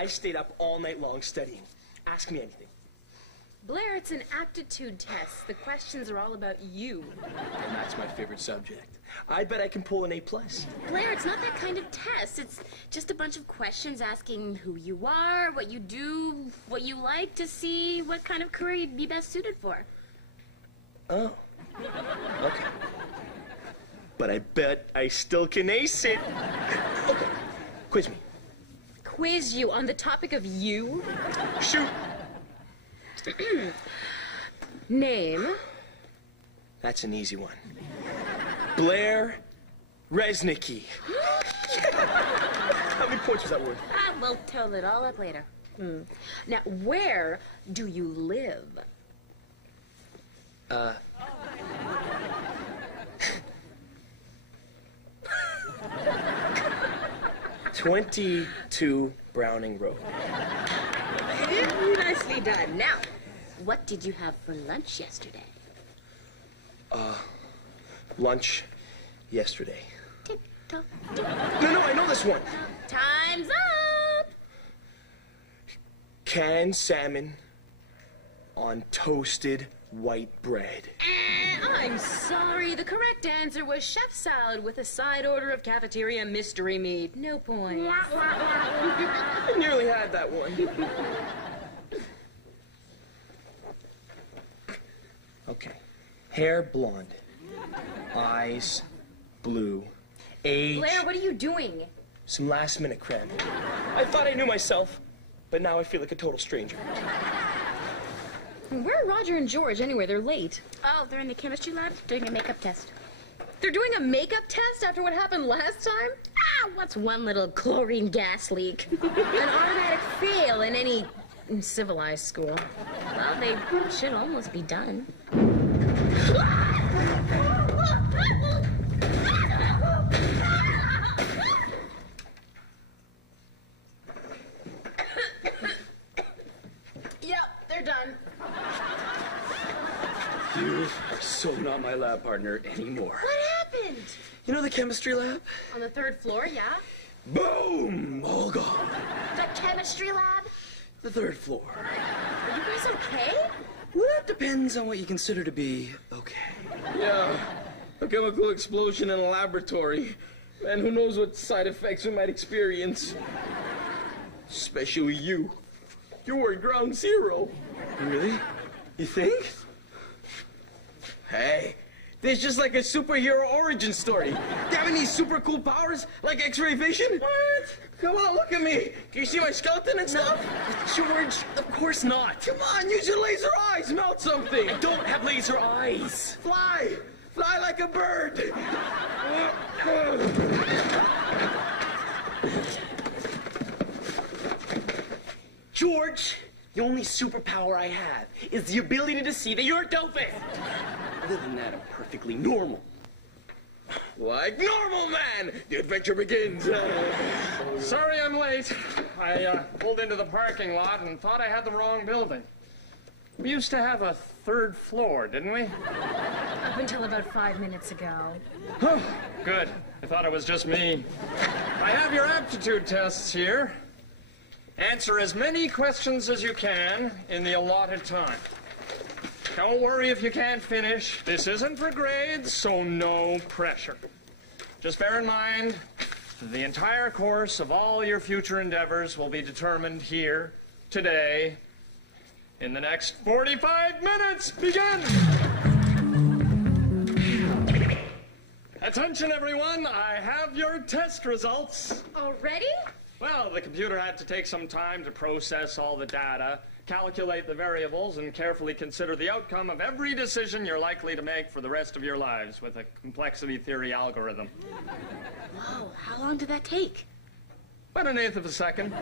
I stayed up all night long studying. Ask me anything. Blair, it's an aptitude test. The questions are all about you. And that's my favorite subject. I bet I can pull an A+. Blair, it's not that kind of test. It's just a bunch of questions asking who you are, what you do, what you like to see, what kind of career you'd be best suited for. Oh. Okay. But I bet I still can ace it. Okay. Quiz me. Quiz you on the topic of you? Shoot. Name. That's an easy one. Blair Resnicki. How many points was that worth? We'll total it all up later. Now, where do you live? 22 Browning Road. Nicely done. Now, what did you have for lunch yesterday? Lunch yesterday. Tick-tock. No, I know this one. Time's up! Canned salmon on toasted white bread. I'm sorry. The correct answer was chef salad with a side order of cafeteria mystery meat. No points. I nearly had that one. Okay. Hair blonde. Eyes blue. Age... Blair, what are you doing? Some last-minute cramming. I thought I knew myself, but now I feel like a total stranger. Where are Roger and George anyway? They're late. Oh, they're in the chemistry lab doing a makeup test. They're doing a makeup test after what happened last time? What's one little chlorine gas leak? An automatic fail in any civilized school. Well, they should almost be done. Yep, they're done. You are so not my lab partner anymore. What happened? You know the chemistry lab? On the 3rd floor, yeah? Boom! All gone. The chemistry lab? The 3rd floor. Are you guys okay? Well, that depends on what you consider to be okay. Yeah, a chemical explosion in a laboratory. And who knows what side effects we might experience. Especially you. You were at ground zero. Really? You think? Hey, there's just like a superhero origin story. Do you have any super cool powers, like X-ray vision? What? Come on, look at me. Can you see my skeleton and stuff? George, of course not. Come on, use your laser eyes, melt something. I don't have laser eyes. Fly. Fly like a bird. George, the only superpower I have is the ability to see that you're a dolphin. Other than that, I'm perfectly normal. Like normal man, the adventure begins. Sorry I'm late. I pulled into the parking lot and thought I had the wrong building. We used to have a 3rd floor, didn't we? Up until about 5 minutes ago. Good. I thought it was just me. I have your aptitude tests here. Answer as many questions as you can in the allotted time. Don't worry if you can't finish. This isn't for grades, so no pressure. Just bear in mind, the entire course of all your future endeavors will be determined here, today, in the next 45 minutes. Begin! Attention, everyone. I have your test results. Already? Well, the computer had to take some time to process all the data, calculate the variables, and carefully consider the outcome of every decision you're likely to make for the rest of your lives with a complexity theory algorithm. Whoa, how long did that take? About 1/8 of a second.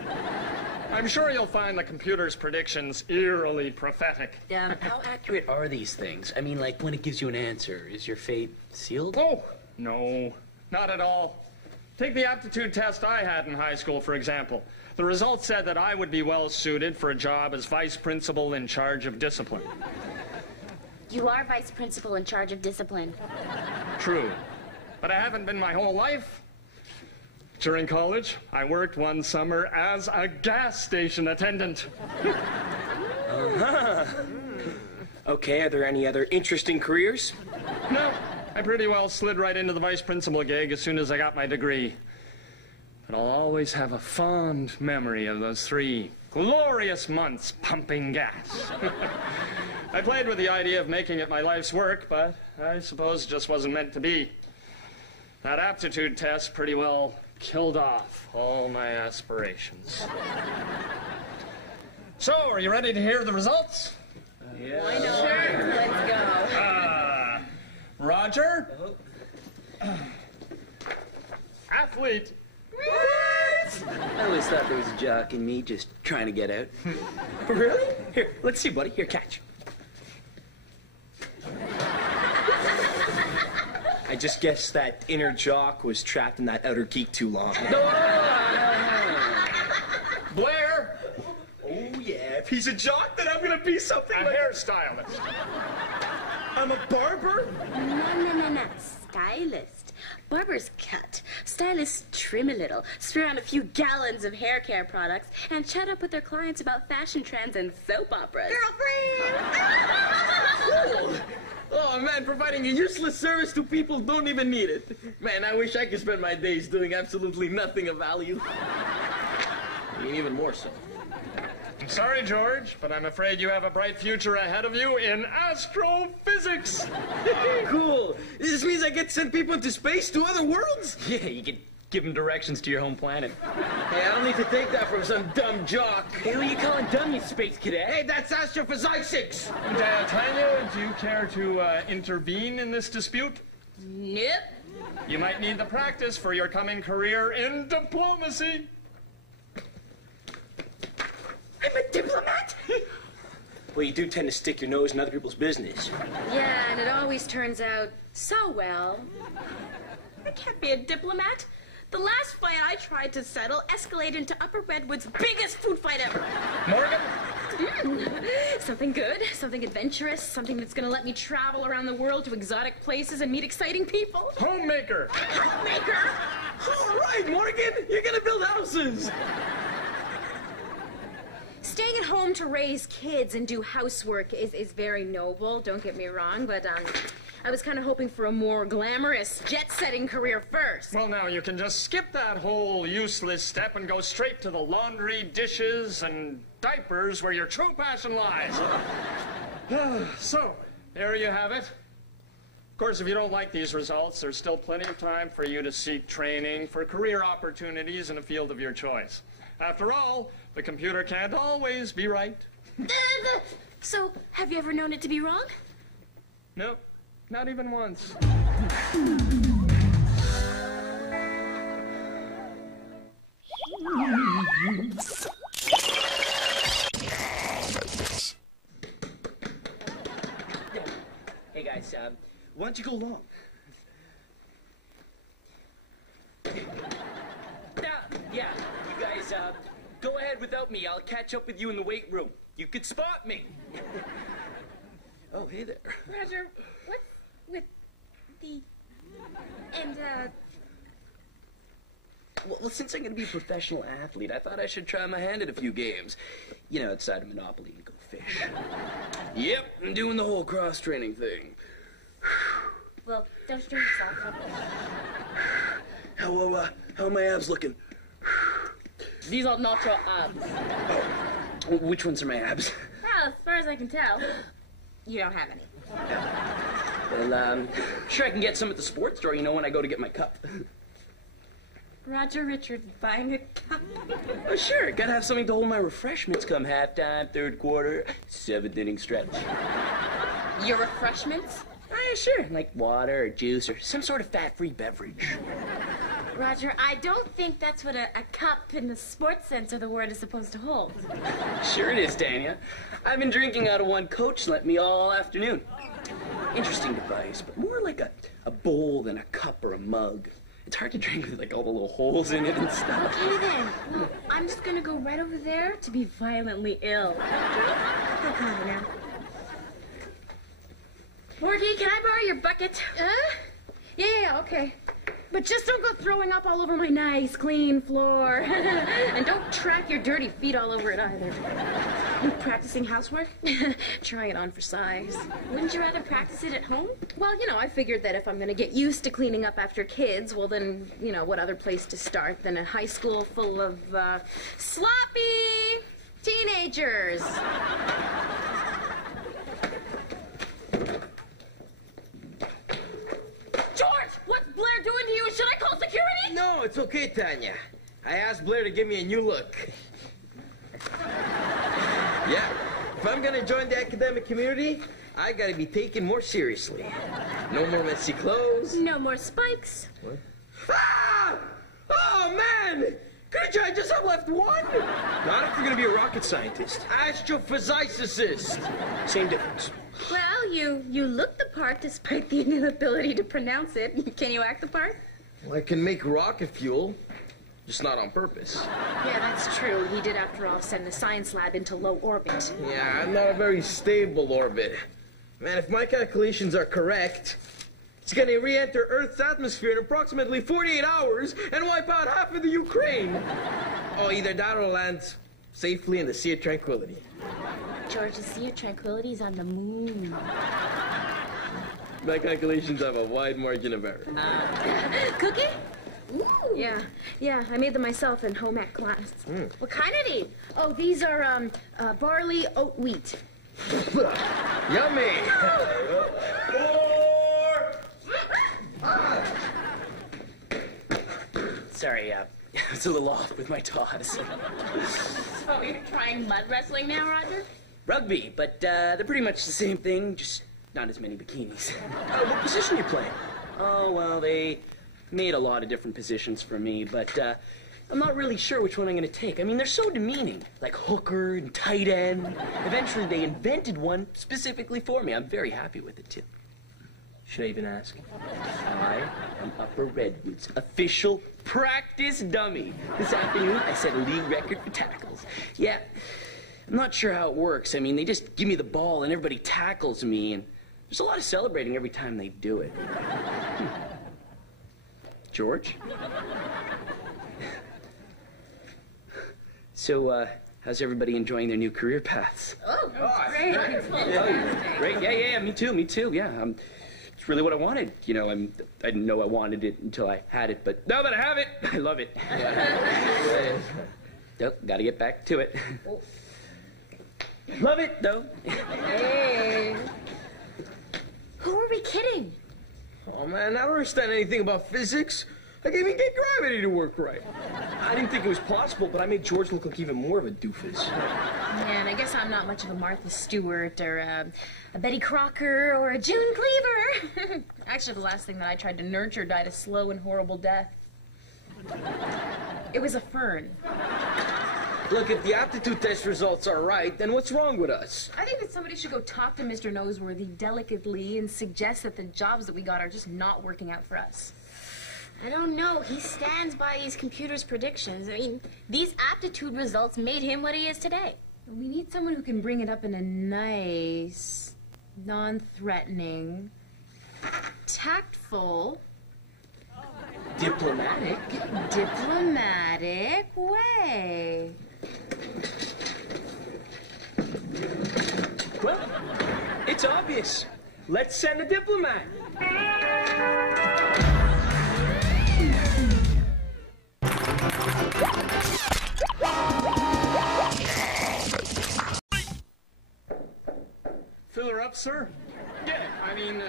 I'm sure you'll find the computer's predictions eerily prophetic. How accurate are these things? I mean, like, when it gives you an answer, is your fate sealed? Oh, no, not at all. Take the aptitude test I had in high school, for example. The results said that I would be well suited for a job as vice principal in charge of discipline. You are vice principal in charge of discipline. True. But I haven't been my whole life. During college, I worked one summer as a gas station attendant. Okay, are there any other interesting careers? No, I pretty well slid right into the vice principal gig as soon as I got my degree. But I'll always have a fond memory of those 3 glorious months pumping gas. I played with the idea of making it my life's work, but I suppose it just wasn't meant to be. That aptitude test pretty well killed off all my aspirations. So, are you ready to hear the results? Yeah. Why not? Sure, let's go. Roger? Athlete. I always thought there was a jock in me just trying to get out. Really? Here, let's see, buddy. Here, catch. I just guess that inner jock was trapped in that outer geek too long. Blair. Oh, yeah. If he's a jock, then I'm gonna be something A like... hairstylist. I'm a barber? No. Stylist. Barber's cut. Stylists trim a little, spray on a few gallons of hair care products, and chat up with their clients about fashion trends and soap operas. Cool. Oh, man, providing a useless service to people who don't even need it. Man, I wish I could spend my days doing absolutely nothing of value. I mean, even more so. I'm sorry, George, but I'm afraid you have a bright future ahead of you in astrophysics. Cool. This means I get to send people into space to other worlds? Yeah, you could give them directions to your home planet. Hey, I don't need to take that from some dumb jock. Hey, who you calling dumb, you space cadet? Hey, that's astrophysics. Tanya, do you care to intervene in this dispute? Nope. You might need the practice for your coming career in diplomacy. I'm a diplomat? Well, you do tend to stick your nose in other people's business. Yeah, and it always turns out so well. I can't be a diplomat. The last fight I tried to settle escalated into Upper Redwood's biggest food fight ever. Morgan? Something good, something adventurous, something that's gonna let me travel around the world to exotic places and meet exciting people. Homemaker. Homemaker? All right, Morgan, you're gonna build houses. Staying at home to raise kids and do housework is very noble, don't get me wrong, but I was kind of hoping for a more glamorous, jet-setting career first. Well, now, you can just skip that whole useless step and go straight to the laundry, dishes, and diapers where your true passion lies. So, there you have it. Of course, if you don't like these results, there's still plenty of time for you to seek training for career opportunities in a field of your choice. After all, the computer can't always be right. So, have you ever known it to be wrong? Nope, not even once. Hey, guys, Why don't you go along? yeah, you guys, go ahead without me. I'll catch up with you in the weight room. You could spot me. Oh, hey there. Roger, what's with the... and, Well, since I'm going to be a professional athlete, I thought I should try my hand at a few games. You know, outside of Monopoly and go fish. Yep, I'm doing the whole cross-training thing. well, don't strain yourself. How are my abs looking? These are not your abs. Which ones are my abs? Well, as far as I can tell, you don't have any. Well, sure I can get some at the sports store, you know, when I go to get my cup. Roger Richard buying a cup. Oh, sure, gotta have something to hold my refreshments come halftime, third quarter, 7th inning stretch. Your refreshments? Oh, yeah, sure, like water or juice or some sort of fat-free beverage. Roger, I don't think that's what a cup in the sports sense of the word is supposed to hold. Sure it is, Tanya. I've been drinking out of one Coach lent me all afternoon. Interesting device, but more like a bowl than a cup or a mug. It's hard to drink with, like, all the little holes in it and stuff. Okay, then. Well, I'm just gonna go right over there to be violently ill. No problem now. Morty, can I borrow your bucket? Yeah, okay. But just don't go throwing up all over my nice, clean floor. And don't track your dirty feet all over it either. You practicing housework? Trying it on for size. Wouldn't you rather practice it at home? Well, I figured that if I'm going to get used to cleaning up after kids, well then, what other place to start than a high school full of, sloppy teenagers. George, what's Blair doing to you? Should I call security? No, it's okay, Tanya. I asked Blair to give me a new look. Yeah, if I'm gonna join the academic community, I gotta be taken more seriously. No more messy clothes. No more spikes. What? Ah! Oh, man! Couldn't you just have left one? Not if you're gonna be a rocket scientist. Astrophysicist. Same difference. Well, you look the part despite the inability to pronounce it. Can you act the part? Well, I can make rocket fuel, just not on purpose. Yeah, that's true. He did, after all, send the science lab into low orbit. Yeah, I'm not a very stable orbit. Man, if my calculations are correct, it's gonna re-enter Earth's atmosphere in approximately 48 hours and wipe out half of the Ukraine. Oh, either that or land safely in the Sea of Tranquility. George, the Sea of Tranquility is on the moon. My calculations have a wide margin of error. Cookie? Ooh. Yeah, I made them myself in home ec class. What kind are these? Oh, these are, barley oat wheat. Yummy! Sorry, it's a little off with my toss. So you're trying mud wrestling now, Roger? Rugby, but they're pretty much the same thing, just not as many bikinis. What position you playing? Oh, well, they made a lot of different positions for me, but I'm not really sure which one I'm going to take. I mean, they're so demeaning, like hooker and tight end. Eventually, they invented one specifically for me. I'm very happy with it, too. Should I even ask? I am Upper Redwood's official practice dummy. This afternoon, I set a league record for tackles. Yeah, I'm not sure how it works. I mean, they just give me the ball and everybody tackles me, and there's a lot of celebrating every time they do it. George? So, how's everybody enjoying their new career paths? Oh, great. Great, yeah, me too, yeah. It's really what I wanted. I didn't know I wanted it until I had it, but now that I have it, I love it. Nope, gotta get back to it. Love it, though. Hey. Who are we kidding? Oh, man, I don't understand anything about physics. I can't even get gravity to work right. I didn't think it was possible, but I made George look like even more of a doofus. Yeah, and I guess I'm not much of a Martha Stewart or a Betty Crocker or a June Cleaver. Actually, the last thing that I tried to nurture died a slow and horrible death. It was a fern. Look, if the aptitude test results are right, then what's wrong with us? I think that somebody should go talk to Mr. Noseworthy delicately and suggest that the jobs that we got are just not working out for us. I don't know. He stands by his computer's predictions. I mean, these aptitude results made him what he is today. We need someone who can bring it up in a nice, non-threatening, tactful, Diplomatic way. Well, it's obvious. Let's send a diplomat. Fill her up, sir? Yeah, I mean,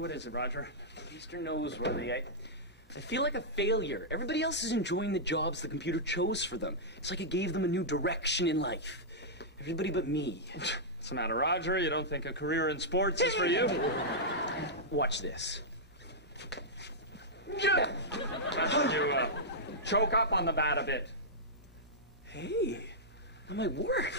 what is it, Roger? Mr. Noseworthy, I feel like a failure. Everybody else is enjoying the jobs the computer chose for them. It's like it gave them a new direction in life. Everybody but me. What's the matter, Roger? You don't think a career in sports is for you? Watch this. Yeah. Should you choke up on the bat a bit? Hey, that might work.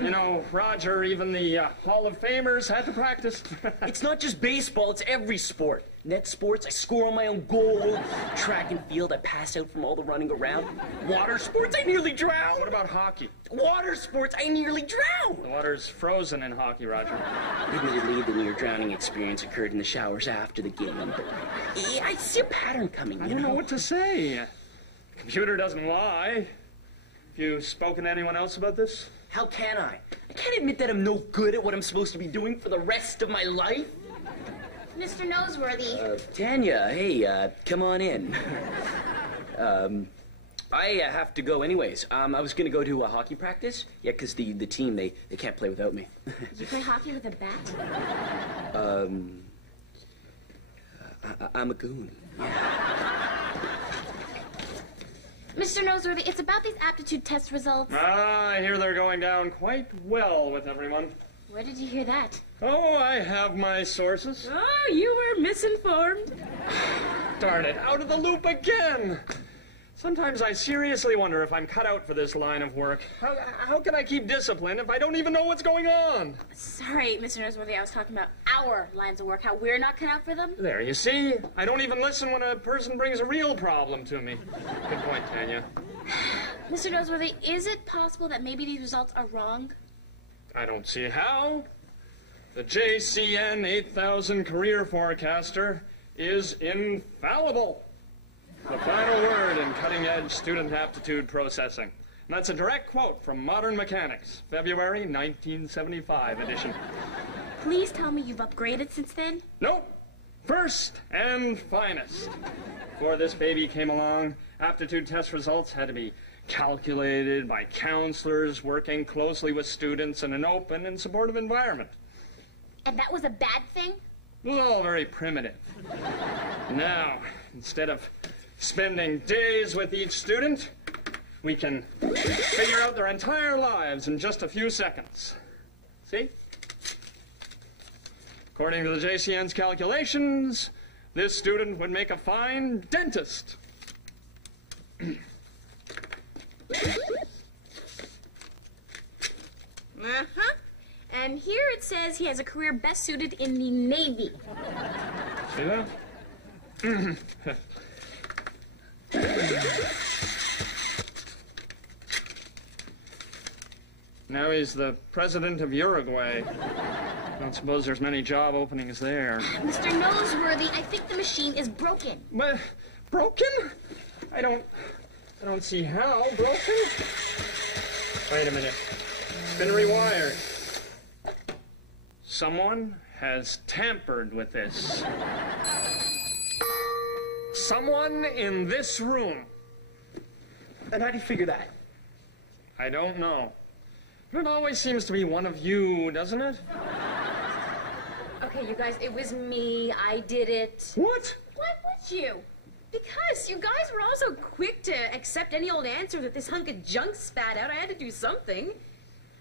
You know, Roger, even the Hall of Famers had to practice. It's not just baseball, it's every sport. Net sports, I score on my own goal. Track and field, I pass out from all the running around. Water sports, I nearly drown. What about hockey? Water sports, I nearly drown. The water's frozen in hockey, Roger. Admittedly, the near drowning experience occurred in the showers after the game, but I see a pattern coming. I don't know what to say. The computer doesn't lie. Have you spoken to anyone else about this? How can I? I can't admit that I'm no good at what I'm supposed to be doing for the rest of my life. Mr. Noseworthy. Tanya, hey, come on in. I have to go anyways. I was gonna go to a hockey practice. Yeah, because the team, they can't play without me. You play hockey with a bat? I'm a goon. Mr. Noseworthy, it's about these aptitude test results. I hear they're going down quite well with everyone. Where did you hear that? Oh, I have my sources. Oh, you were misinformed. Darn it, out of the loop again! Sometimes I seriously wonder if I'm cut out for this line of work. How can I keep discipline if I don't even know what's going on? Sorry, Mr. Noseworthy, I was talking about our lines of work, how we're not cut out for them. There, you see? I don't even listen when a person brings a real problem to me. Good point, Tanya. Mr. Noseworthy, is it possible that maybe these results are wrong? I don't see how. The n.h.s.a.d.m career forecaster is infallible. The final word in cutting-edge student aptitude processing. And that's a direct quote from Modern Mechanics, February 1975 edition. Please tell me you've upgraded since then. Nope. First and finest. Before this baby came along, aptitude test results had to be calculated by counselors working closely with students in an open and supportive environment. And that was a bad thing? It was all very primitive. Now, instead of spending days with each student, we can figure out their entire lives in just a few seconds. See? According to the JCN's calculations, this student would make a fine dentist. Uh-huh. And here it says he has a career best suited in the Navy. See that? Now he's the president of Uruguay. I don't suppose there's many job openings there. Mr. Noseworthy, I think the machine is broken. But broken? I don't see how. Broken? Wait a minute. It's been rewired. Someone has tampered with this. Someone in this room. And how do you figure that? I don't know. But it always seems to be one of you, doesn't it? Okay, you guys, it was me. I did it. What? Why would you? Because you guys were all so quick to accept any old answer that this hunk of junk spat out. I had to do something.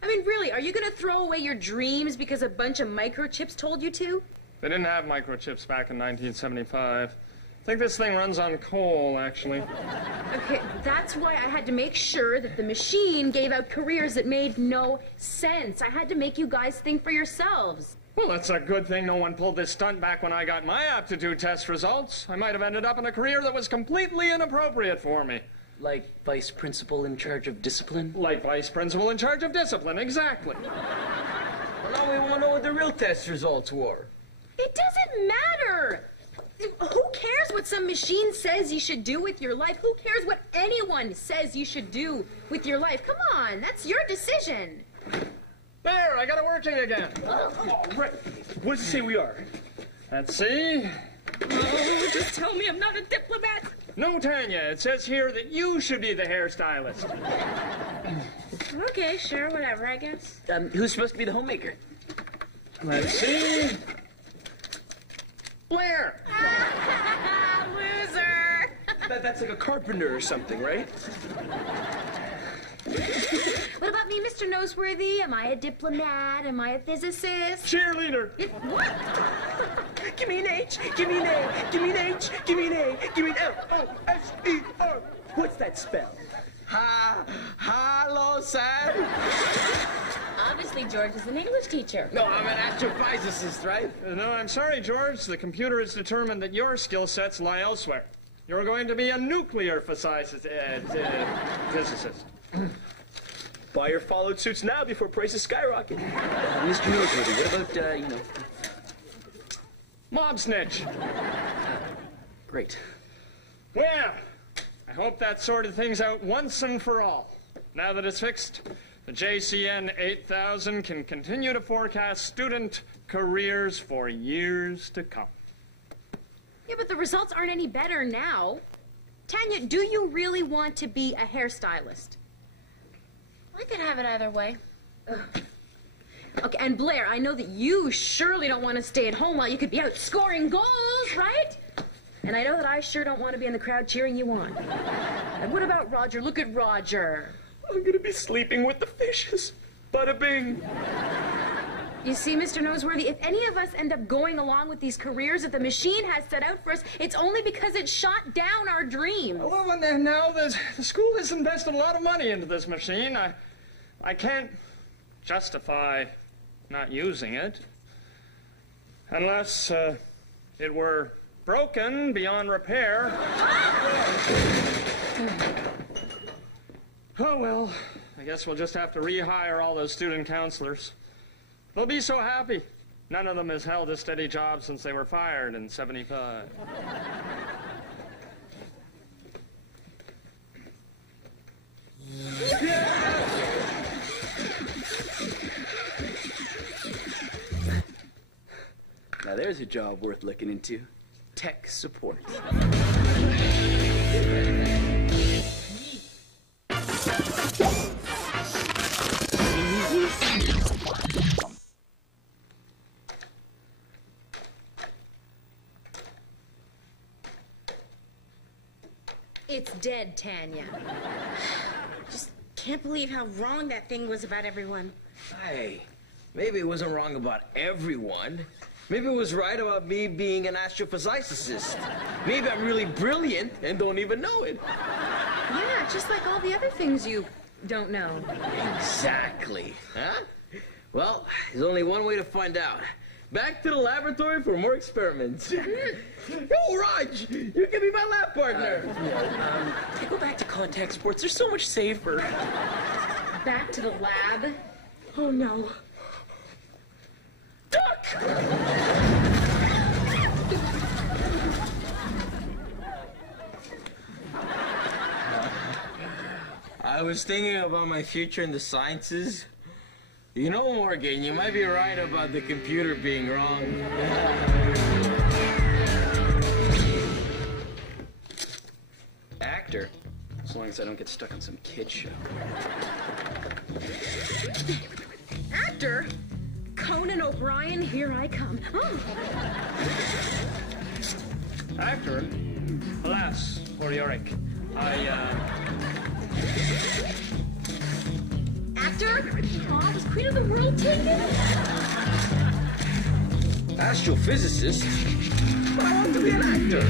I mean, really, are you going to throw away your dreams because a bunch of microchips told you to? They didn't have microchips back in 1975. I think this thing runs on coal, actually. Okay, that's why I had to make sure that the machine gave out careers that made no sense. I had to make you guys think for yourselves. Well, that's a good thing no one pulled this stunt back when I got my aptitude test results. I might have ended up in a career that was completely inappropriate for me. Like vice principal in charge of discipline? Like vice principal in charge of discipline, exactly. Well, now we want to know what the real test results were. It doesn't matter. Who cares what some machine says you should do with your life? Who cares what anyone says you should do with your life? Come on, that's your decision. There, I got it working again. Right. What does it say we are? Let's see. Oh, just tell me I'm not a diplomat. No, Tanya, it says here that you should be the hairstylist. Okay, sure, whatever, I guess. Who's supposed to be the homemaker? Let's see. Blair. Loser. That's like a carpenter or something, right? What about me, Mr. Noseworthy? Am I a diplomat? Am I a physicist? Cheerleader. What? Give me an H, give me an A, give me an H, give me an A, give me an L-O-S-E-R. What's that spell? Hello, Sam. Obviously, George is an English teacher. No, I'm an astrophysicist, right? No, I'm sorry, George. The computer has determined that your skill sets lie elsewhere. You're going to be a nuclear physicist. Buy your followed suits now before prices skyrocket. Mr. Noseworthy, what about, Mob snitch. Great. Well, I hope that sorted things out once and for all. Now that it's fixed, the JCN 8000 can continue to forecast student careers for years to come. Yeah, but the results aren't any better now. Tanya, do you really want to be a hairstylist? I could have it either way. Okay, and Blair, I know that you surely don't want to stay at home while you could be out scoring goals, right? And I know that I sure don't want to be in the crowd cheering you on. And what about Roger? Look at Roger. I'm gonna be sleeping with the fishes. Bada bing. You see, Mr. Noseworthy, if any of us end up going along with these careers that the machine has set out for us, it's only because it shot down our dreams. Well, now the school has invested a lot of money into this machine. I can't justify not using it unless it were broken beyond repair. Oh, well, I guess we'll just have to rehire all those student counselors. They'll be so happy. None of them has held a steady job since they were fired in '75. Now there's a job worth looking into. Tech support. It's dead, Tanya. Just can't believe how wrong that thing was about everyone. Hey, maybe it wasn't wrong about everyone. Maybe it was right about me being an astrophysicist. Maybe I'm really brilliant and don't even know it. Yeah, just like all the other things you don't know. Exactly. Huh? Well, there's only one way to find out. Back to the laboratory for more experiments. Yo, Raj, you can be my lab partner. Go back to contact sports. They're so much safer. Back to the lab. Oh, no. Duck! I was thinking about my future in the sciences. You know, Morgan, you might be right about the computer being wrong. Actor. As long as I don't get stuck on some kid show. Actor? Conan O'Brien, here I come. Oh. Actor? Alas, for Yorick. Actor? Aw, was Queen of the World taken? Astrophysicist? But I want to be an actor.